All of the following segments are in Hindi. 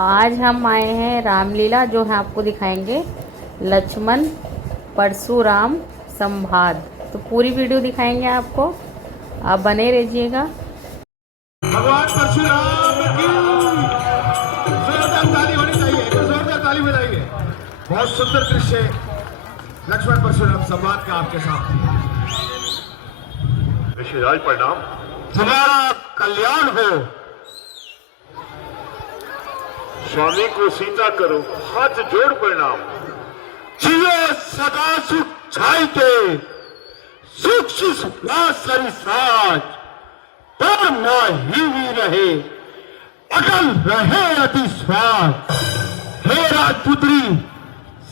आज हम आए हैं रामलीला जो है आपको दिखाएंगे लक्ष्मण परशुराम संवाद। तो पूरी वीडियो दिखाएंगे आपको, आप बने रहिएगा। भगवान परशुराम की जोरदार ताली होनी चाहिए, एक जोरदार ताली बजाइए। बहुत सुंदर दृश्य लक्ष्मण परशुराम संवाद का आपके साथ। ऋषिराज प्रणाम। तुम्हारा कल्याण हो। स्वामी को सीता करो हाथ जोड़ प्रणाम। जियो सदा सुख छाईते सुख सरी साज पर ना ही रहे अटल रहे अति स्वाद। हे राजपुत्री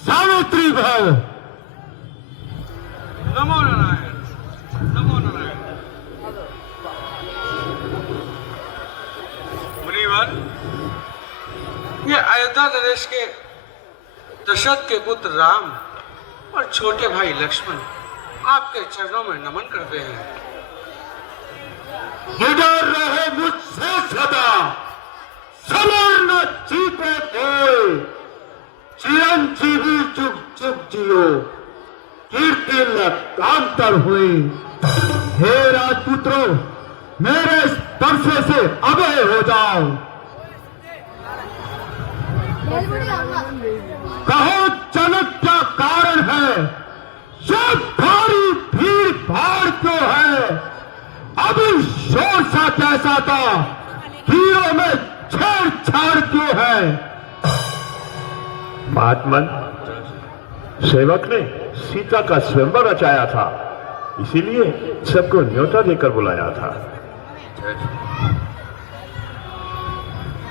सावित्री भव। नमो नारायण, नमो नारायण। मुनिवर, ये अयोध्या नरेश के दशरथ के पुत्र राम और छोटे भाई लक्ष्मण आपके चरणों में नमन करते हैं। निडर रहे मुझसे सदा समर न जीते कोई। चिरंजीवी चुप चुप जियो कीर्ति न कांतर हुई। हे राजपुत्रों, मेरे स्पर्श से अभय हो जाओ। कहो जनक क्या कारण है, सब भारी भीड़ भाड़ क्यों है। अभी शोर सा कैसा था, हीरों में छेड़छाड़ क्यों है। महात्मन, सेवक ने सीता का स्वयंवर रचाया था, इसीलिए सबको न्योता देकर बुलाया था।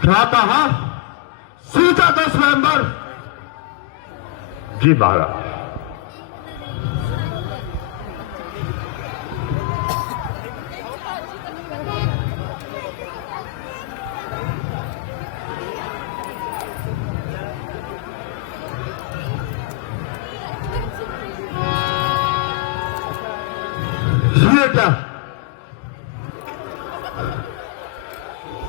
क्या कहा? सीता का स्वयंवर? जी महाराज। ये क्या?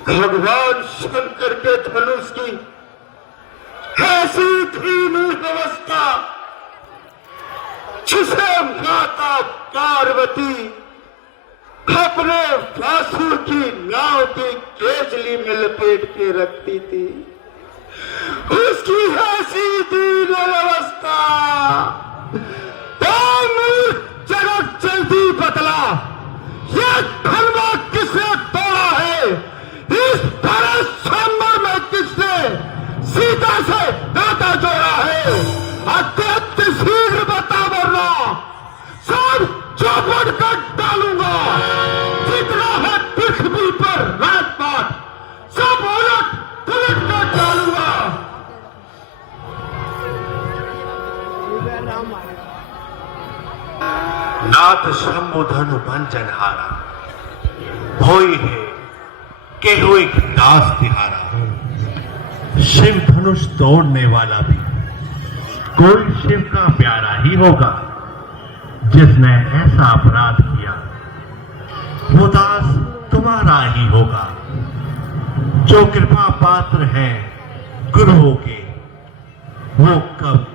भगवान शंकर के धनुष की ऐसी धीमी अवस्था जिसे माता पार्वती अपने वासु की नाव की केजली में लपेट के रखती थी, उसकी ऐसी दीन अवस्था। जगत जल्दी बदला, ये खलवा किसने तोड़ा है? इस भरत स्वयंवर में किसने सीता से नाता जोड़ा है? अत्यंत शीघ्र बता, वरना सब चौपट कर डालूंगा। जितना है पृथ्वी पर राजपाट सब उलट पुलट कर डालूंगा। नाथ शंभुधनु भंजन हारा होई है के हुए दास तिहारा। शिव धनुष तोड़ने वाला भी कोई शिव का प्यारा ही होगा। जिसने ऐसा अपराध किया वो दास तुम्हारा ही होगा। जो कृपा पात्र है गुरुओं के, वो कब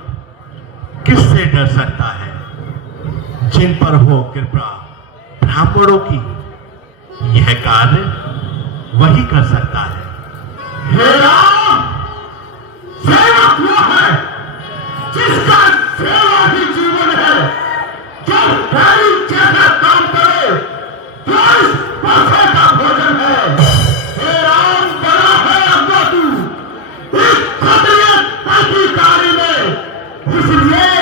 किससे डर सकता है। जिन पर हो कृपा ब्राह्मणों की, यह कार्य वही कर सकता है। हे राम, सेवक वो है जिसका सेवा ही जीवन है। जो पैरी जैसा काम करे तो इस पासे का भोजन है। हे राम, बड़ा है अब्बा तू इस क्षत्रिय अधिकारी में, इसलिए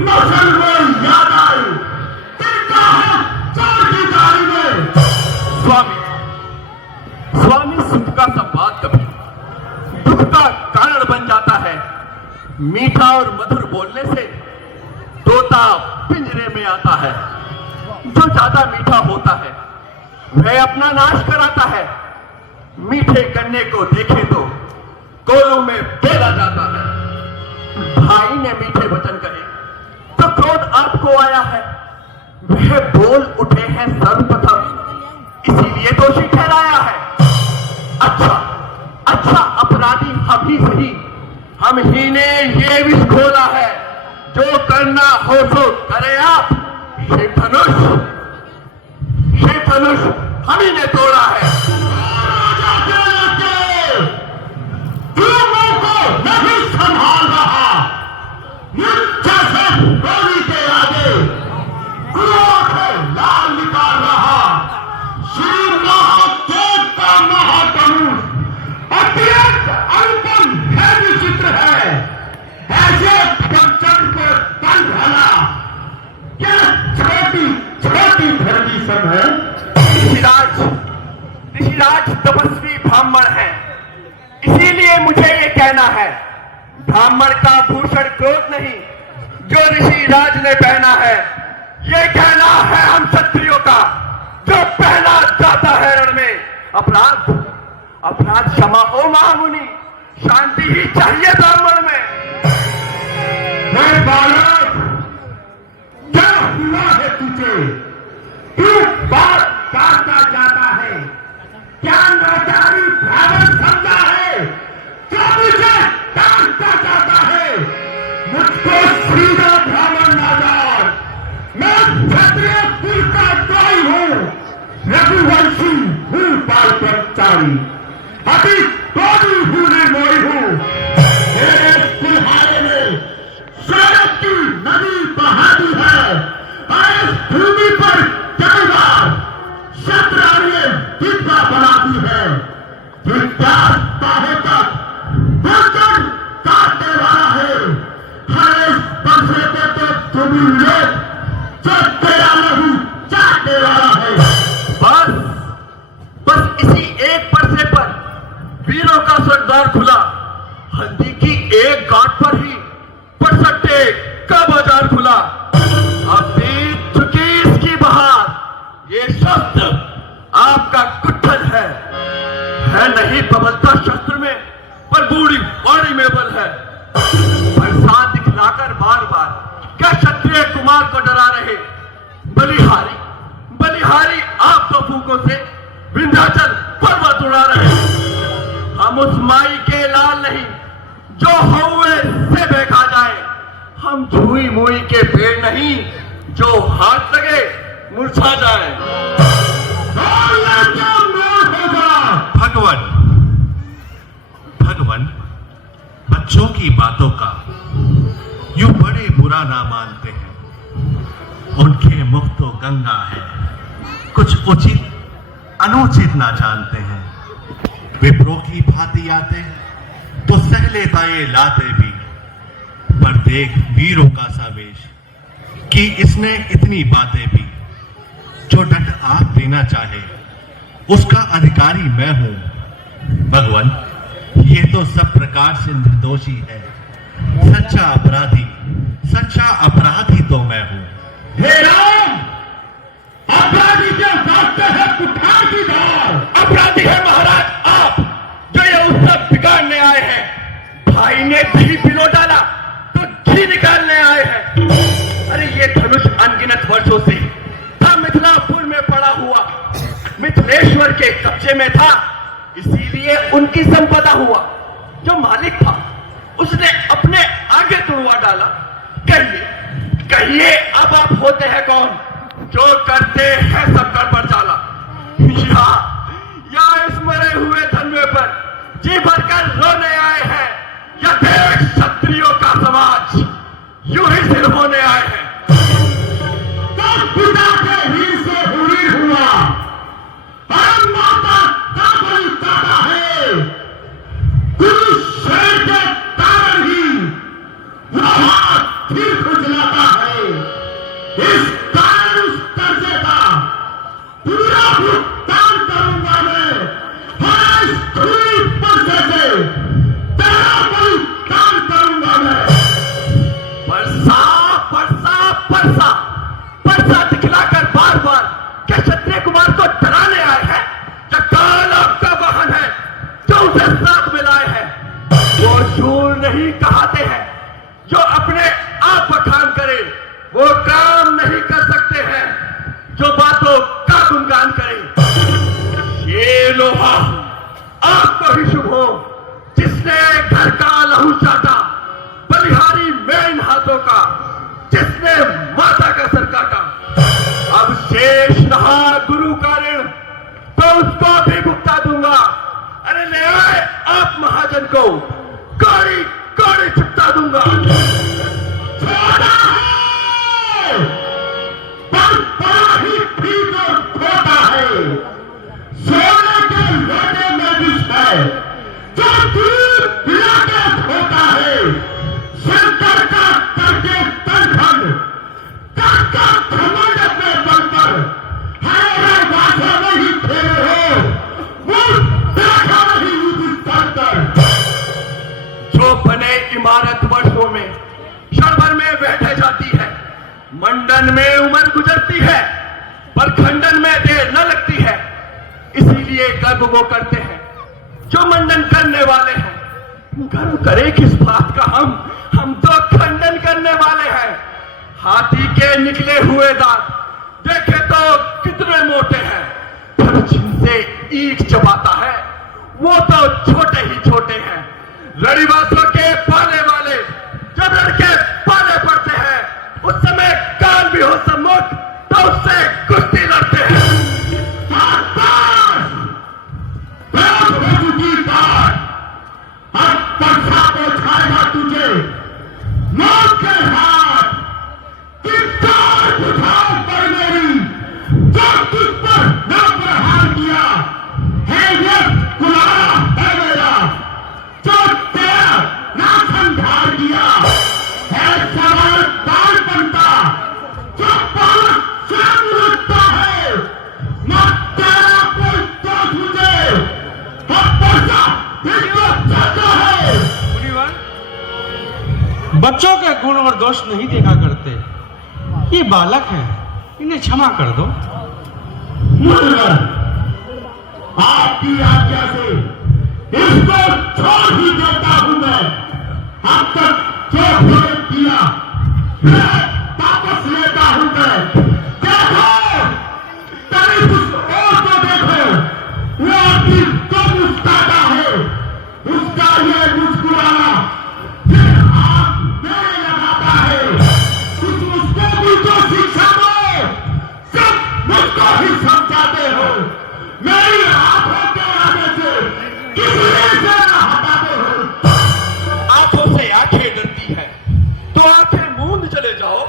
मसल में याद आई तिनका है चौकीदारी में। स्वामी सुख का संवाद कभी दुख का कारण बन जाता है। मीठा और मधुर बोलने से तोता पिंजरे में आता है। जो ज्यादा मीठा होता है वह अपना नाश कराता है। मीठे गन्ने को देखे तो कोलों में बेला जाता है। भाई ने मीठे वचन कहे तो क्रोध आपको आया है। वह बोल उठे हैं सर्वप्रथम, इसीलिए दोषी ठहराया है। अच्छा अपराधी हम ही ने ये विष खोला है। जो करना हो सो करे आप। शिव धनुष हम ही ने तोड़ा है। नहीं संभाल रहा जैसे गोली के आगे लाल निकाल रहा। श्री महादेव का महाधनुष अत्यंत अनुपम है, विचित्र है। ऐसे प्रचंड को तल ढाला क्या छोटी छोटी धरती सब है। ऋषिराज तपस्वी ब्राह्मण है, इसीलिए मुझे ये कहना है, ब्राह्मण का भूषण क्रोध नहीं जो ऋषिराज ने पहना है, ये कहना है हम क्षत्रियों का जो पहना जाता है रण में। अपराध क्षमा हो महामुनि, शांति ही चाहिए ब्राह्मण में। बालक क्या हुआ है तुझे? तू बात काटता जाता है, क्या नाचारी ब्राह्मण समझा है? क्या मुझे काटता जाता है? मुझको सीधा ब्राह्मण ना जान, मैं क्षत्रिय कुल का द्रोही हूँ, रघुवंशी हूँ, बाल ब्रह्मचारी, अभी कोई हूँ निर्मोही हूँ। मेरे कुल्हाड़े में शरद की नदी बहा दी है और इस भूमि पर कई शत्रार्य विद्या बना दी है। विद्यास पाहे तक भोजन काटने वाला है। हर इस बरसे पे तो तुम्हें लोग जो तेरा नहीं चाटने वाला है। बस इसी एक परसे पर वीरों का सरदार खुला। हल्दी की एक गांठ पर ही परसट्टे का बाजार खुला। अब बीत चुकी इसकी बहार। ये शस्त्र आपका कुट्ठल है नहीं प्रबलता शस्त्र में, पर बूढ़ी वाणी में बल है। बरसात दिखलाकर बार बार क्या क्षत्रिय कुमार को डरा रहे। बलिहारी आप तो फूकों से विंध्याचल पर्वत उड़ा रहे। हम उस माई के लाल नहीं जो हौवे से देखा जाए। हम छुई मुई के पेड़ नहीं जो हाथ लगे मुरझा जाए। भगवान बच्चों की बातों का यूं बड़े बुरा ना मानते हैं। उनके मुख तो गंगा है, कुछ उचित अनुचित ना जानते हैं। विप्रो की भांति आते तो सहले पाए लाते भी, पर देख वीरों का सावेश कि इसने इतनी बातें भी। जो दंड आप देना चाहे उसका अधिकारी मैं हूं। भगवान ये तो सब प्रकार से निर्दोषी है। सच्चा अपराधी तो मैं हूं। हे राम, अपराधी के वास्ते है कुठार की धार। अपराधी है महाराज आप जो ये उत्सव बिगाड़ने आए हैं। भाई ने घी पिलो डाला तो घी निकालने आए हैं। अरे ये धनुष अनगिनत वर्षों से था मिथिलापुर में पड़ा हुआ, मिथिलेश्वर के कब्जे में था, इसीलिए उनकी संपदा हुआ। जो मालिक था उसने अपने आगे तुड़वा डाला। कहिए अब आप होते हैं कौन जो करते हैं सब गड़बड़ चाला। या इस मरे हुए धनवे पर जी भरकर रोने आए हैं, या देश क्षत्रियों का समाज यूं ही सिर होने आए हैं। पिता के हीर से हुई हुआ परम माता का बलि काटा है। कुरुक्षेत्र के कारण ही वह फिर खुजलाता है। इस कारण उस कर्जे का पूरा भुगतान करूंगा मैं। हर इस धूल परसे से तेरा बलिदान करूंगा मैं। परसा दिखलाकर बार बार क्या क्षत्रिय कुमार को डराने आए हैं? काल आपका वाहन है जो उसे साथ में लाए हैं। वो शूर नहीं कहते हैं जो अपने आप बखान करे, वो काम नहीं कर सकते हैं जो बातों का गुणगान करे। ये लोहा आपको ही शुभ हो जिसने घर का लहू चाटा। देश रहा गुरु का ऋण तो उसको भी भुगता दूंगा। अरे ले आए आप महाजन को, कौड़ी कौड़ी चुकता दूंगा। छोड़ा है, पर बड़ा ही ठीक और खोटा है। सोने के लोटे में विष है, जो दूध पिला के खोता है। शंकर का करके तनखन, का घमंड अपने बल पर, हमारा वासा नहीं खेले हो, मुझ देखा नहीं उदित कर। जो बने इमारत वर्षों में क्षण भर में बैठे जाती है, मंडन में उम्र गुजरती है, पर खंडन में देर न लगती है। इसीलिए गर्व वो करते हैं जो मंडन करने वाले हैं। गर्व करे किस बात का, हम तो खंडन करने वाले हैं। हाथी के निकले हुए दांत देखे तो कितने मोटे हैं, पर जिनसे ईंट चबाता है वो तो छोटे ही छोटे हैं। रड़ीवासों के पाले वाले जब लड़के पाले पड़ते हैं, उस समय काल भी हो सम्मुख तो उससे कुश्ती लड़ते हैं। अब परसा को छाएगा तुझे मौत के हाथ की तार बुझाओ पर मेरी, जो तुझ पर न प्रहार किया है ये कुलारा है मेरा, जो तेरा ना संधार किया है सवाल बाल बनता, जो बालक स्वयं लगता है। न तेरा कोई दोष मुझे, अब परसा इसको चाहता है। बच्चों के गुण और दोष नहीं देखा करते, ये बालक हैं, इन्हें क्षमा कर दो। मुनिवर, आपकी आज्ञा से इसको छोड़ ही देता हूं मैं। अब तक जो हमने किया मैं वापस लेता हूं मैं। देखो, करीब उस और को देखो, वो अपनी को मुस्कुराता है, उसका ये मुस्कुराना फिर आप मेरे लगाता है। उसको भी तो शिक्षा दो, सब मुझको ही समझाते हो। मेरी आंखों के आगे से किसने से हटाते हो। आंखों से आंखें डरती है तो आंखें मूंद चले जाओ।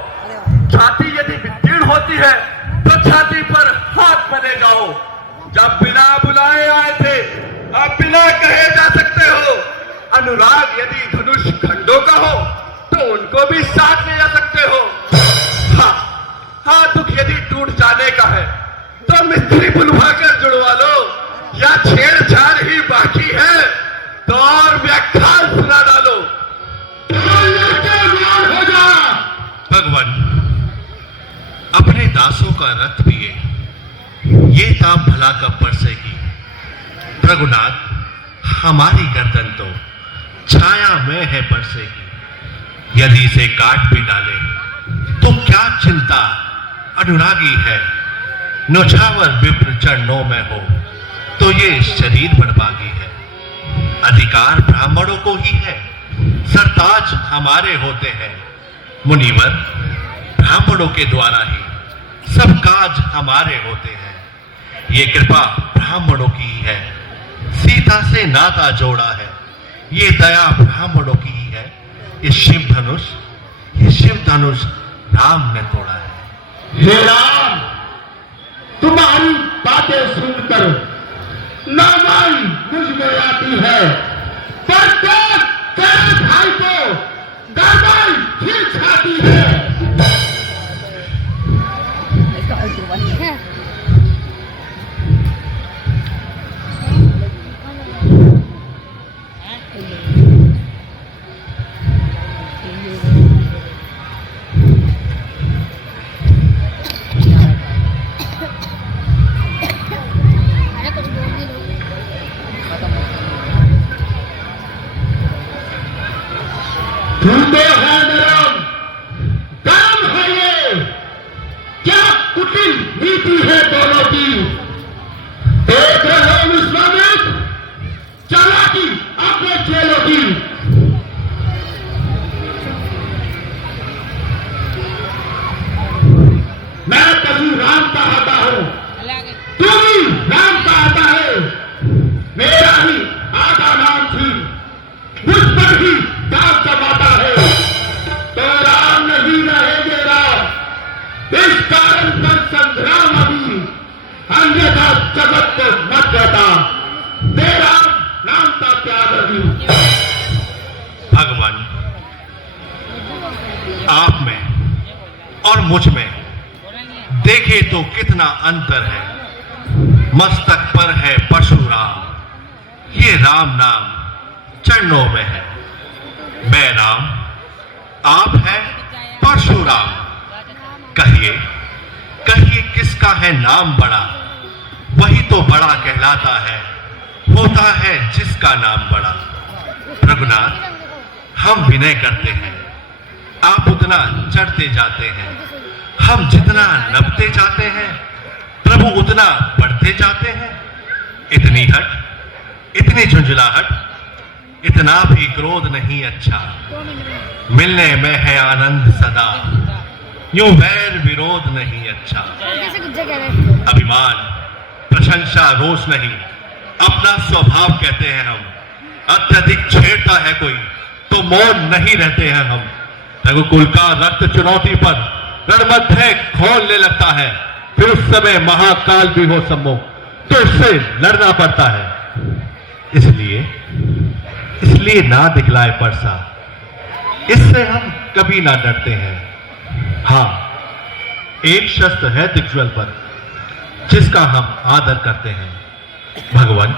छाती यदि विदीर्ण होती है तो छाती पर हाथ मले जाओ। जब बिना बुलाए आए थे अब बिना कहे जा सकते हो। अनुराग यदि धनुष खंडों का हो तो उनको भी साथ ले जा सकते हो। हाँ, दुख यदि टूट जाने का है तो मिस्त्री बुलवा कर जुड़वा लो, या छेड़छाड़ ही बाकी है तो और व्याख्यान सुना डालो। हो जा भगवान अपने दासों का रक्त पिए, ये ताप भला कब बरसेगी। रघुनाथ हमारी गर्दन तो छाया में है बरसेगी, यदि इसे काट भी डाले तो क्या चिंता। अनुरागी है नौछावर विप्र चरणों में हो तो ये शरीर बड़भागी है। अधिकार ब्राह्मणों को ही है, सरताज हमारे होते हैं। मुनिवर ब्राह्मणों के द्वारा ही सब काज हमारे होते हैं। ये कृपा ब्राह्मणों की ही है, सीता से नाता जोड़ा है। ये दया ब्राह्मणों की ही है। ये शिव धनुष राम ने तोड़ा है। हे राम, तुम्हारी बातें सुनकर नामाई मुझ में आती है, पर तेरे भाई को गड़बड़ फिर छाती है। सुनते हैं नरम, गरम है ये, क्या कुटिल नीति है दोनों की। देख रहे हो विश्वामित्र, चालाकी अपने चेलों की। मैं परशुराम कहा था, निरंतर संग्राम अभी, अन्यथा जगत को मत देता, तेरा नाम का त्याग अभी। भगवान, आप में और मुझ में देखे तो कितना अंतर है। मस्तक पर है परशुराम, ये राम नाम चरणों में है। मैं राम, आप है परशुराम। कहिए कहिए किसका है नाम बड़ा, वही तो बड़ा कहलाता है, होता है जिसका नाम बड़ा। रघुनाथ, हम विनय करते हैं, आप उतना चढ़ते जाते हैं। हम जितना नपते जाते हैं, प्रभु उतना बढ़ते जाते हैं। इतनी हट, इतनी झुंझलाहट, इतना भी क्रोध नहीं अच्छा। मिलने में है आनंद सदा, यूं वैर विरोध नहीं अच्छा। अभिमान, प्रशंसा, रोष नहीं, अपना स्वभाव कहते हैं हम। अत्यधिक छेड़ता है कोई तो मौन नहीं रहते हैं हम। रघुकुल का रक्त चुनौती पर रणमध्य खोलने लगता है, फिर उस समय महाकाल भी हो सम्मुख तो उससे लड़ना पड़ता है। इसलिए ना दिखलाए परसा, इससे हम कभी ना डरते हैं। हाँ, एक शस्त्र है दिग्ज्वल पर जिसका हम आदर करते हैं। भगवान,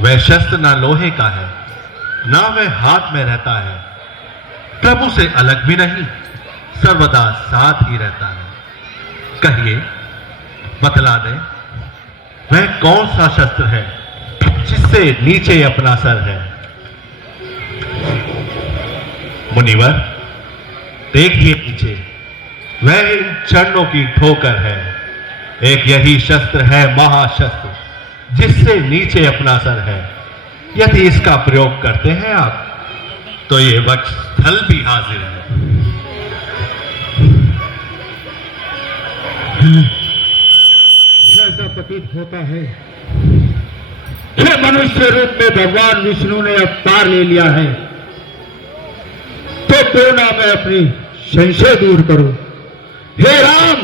वह शस्त्र ना लोहे का है, ना वह हाथ में रहता है, प्रभु से अलग भी नहीं, सर्वदा साथ ही रहता है। कहिए, बतला दें, वह कौन सा शस्त्र है जिससे नीचे अपना सर है। मुनिवर, देखिए नीचे, वह इन चरणों की ठोकर है। एक यही शस्त्र है महाशस्त्र, जिससे नीचे अपना सर है। यदि इसका प्रयोग करते हैं आप, तो ये वक्षस्थल भी हाजिर है। ऐसा प्रतीत होता है कि मनुष्य रूप में भगवान विष्णु ने अवतार ले लिया है, तो क्यों ना मैं अपनी संशय दूर करूं। हे राम,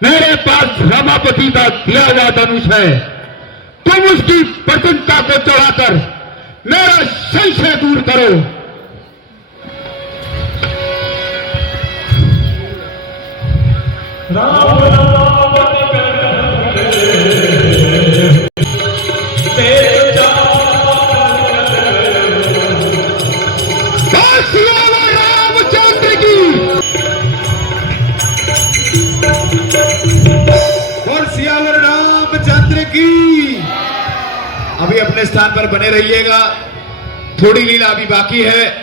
मेरे पास रमापति का दिया हुआ धनुष है, तुम उसकी प्रसन्नता को चढ़ाकर मेरा संशय दूर करो। रामचंद्र की और सियावर रामचंद्र की। अभी अपने स्थान पर बने रहिएगा, थोड़ी लीला अभी बाकी है।